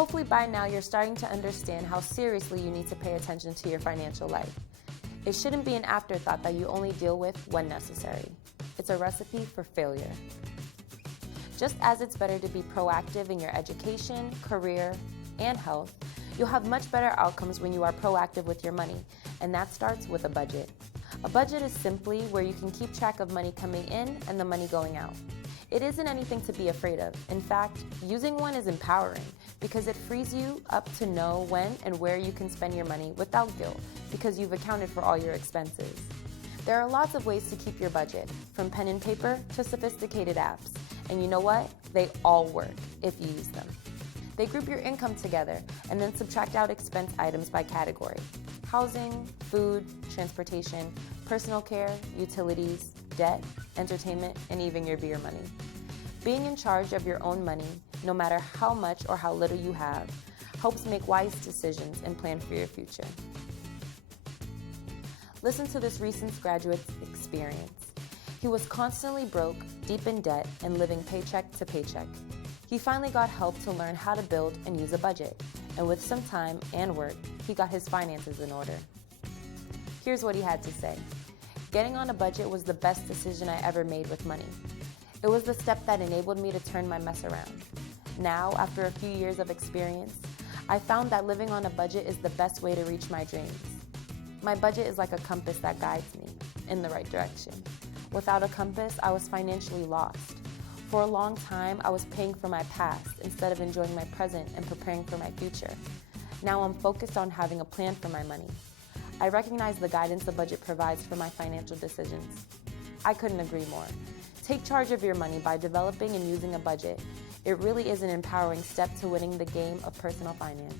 Hopefully by now you're starting to understand how seriously you need to pay attention to your financial life. It shouldn't be an afterthought that you only deal with when necessary. It's a recipe for failure. Just as it's better to be proactive in your education, career, and health, you'll have much better outcomes when you are proactive with your money, and that starts with a budget. A budget is simply where you can keep track of money coming in and the money going out. It isn't anything to be afraid of. In fact, using one is empowering because it frees you up to know when and where you can spend your money without guilt because you've accounted for all your expenses. There are lots of ways to keep your budget, from pen and paper to sophisticated apps. And you know what? They all work if you use them. They group your income together and then subtract out expense items by category: housing, food, transportation, personal care, utilities, debt, entertainment, and even your beer money. Being in charge of your own money, no matter how much or how little you have, helps make wise decisions and plan for your future. Listen to this recent graduate's experience. He was constantly broke, deep in debt, and living paycheck to paycheck. He finally got help to learn how to build and use a budget, and with some time and work, he got his finances in order. Here's what he had to say. Getting on a budget was the best decision I ever made with money. It was the step that enabled me to turn my mess around. Now, after a few years of experience, I found that living on a budget is the best way to reach my dreams. My budget is like a compass that guides me in the right direction. Without a compass, I was financially lost. For a long time, I was paying for my past instead of enjoying my present and preparing for my future. Now I'm focused on having a plan for my money. I recognize the guidance the budget provides for my financial decisions. I couldn't agree more. Take charge of your money by developing and using a budget. It really is an empowering step to winning the game of personal finance.